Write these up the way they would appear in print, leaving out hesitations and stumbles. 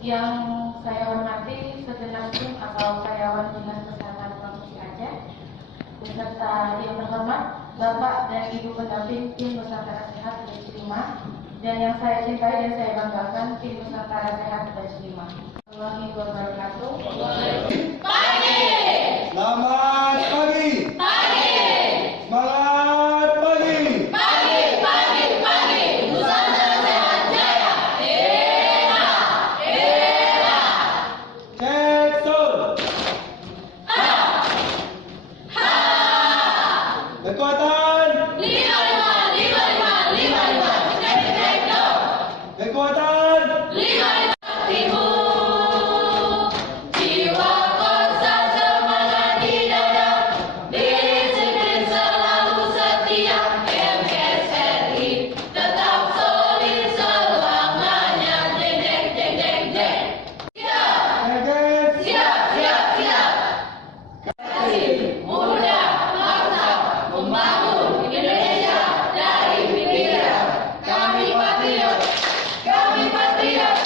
Yang saya hormati segenap tim atau karyawan Dinas Kesehatan Provinsi Aceh, beserta yang terhormat Bapak dan Ibu pendamping tim Nusantara Sehat Batch 5, dan yang saya cintai dan saya banggakan tim Nusantara Sehat Batch 5. Assalamualaikum warahmatullahi wabarakatuh. Pagi. Selamat pagi. Pagi. Semangat pagi. Pagi, pagi, pagi. Nusantara Sehat Jaya. Era. Era. Cek sol. Ha. Ha. Kekuatan. 55, 55, 55. Cek, cek, go. Kekuatan. 55. Ibu. Jiwa kosa semangat di dada. Disiplin selalu setia. MSRI tetap solid selamanya. Jeng, jeng, jeng, jeng, jeng. Siap. Cek. Siap, siap, siap. Kasih muda bangsa membangun Indonesia dari pinggiran. Kami patriot, kami patriot,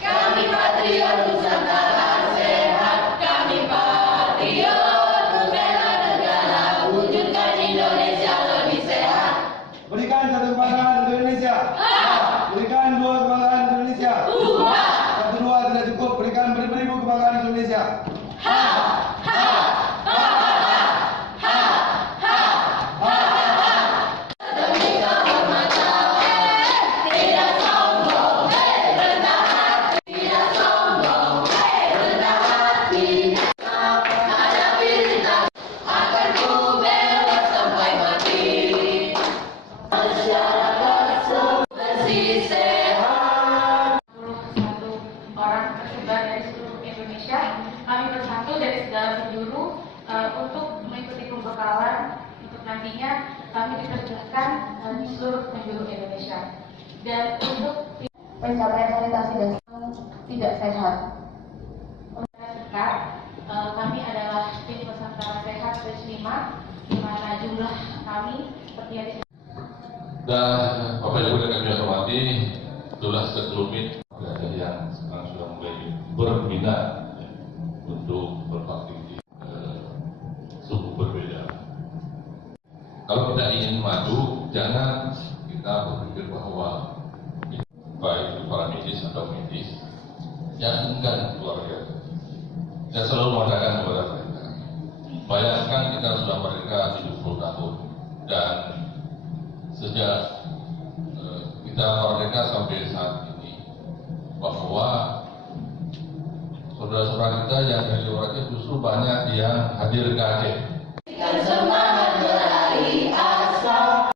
kami patriot Nusantara Sehat. Kami patriot membela negara, wujudkan Indonesia lebih sehat. Berikan satu kebanggaan untuk Indonesia. Ha, Berikan dua kebanggaan untuk Indonesia. ha, Satu dua tidak cukup. Berikan beribu kebanggaan untuk Indonesia. ha, ha, ha, ha, ha, ha, ha. Demi kehormatan, tidak sombong, rendah hati, tidak sombong, rendah hati. Hadapi rintangan, akan ku bela sampai mati. Masyarakat bersih sehat. 21 orang tersebar dari seluruh Indonesia. Kami bersatu dari segala penjuru untuk mengikuti pembekalan untuk nantinya kami diterjunkan di seluruh penjuru Indonesia. Dan untuk pencapaian sanitasi dan tidak sehat. Kami adalah tim Nusantara Sehat Batch 5, di mana jumlah kami seperti yang Dan Bapak Ibu yang kami hormati, itulah sekelumit yang sekarang sudah mulai berminat ya, untuk beraktivitas suku berbeda. Kalau kita ingin maju, jangan kita berpikir bahwa baik itu para medis atau medis, jangan enggan keluarga. Saya selalu mengatakan kepada mereka, bayangkan kita sudah merdeka 70 tahun dan sejak kita merdeka sampai saat ini, bahwa saudara-saudara kita yang dari luar Aceh justru banyak yang hadir ke Aceh.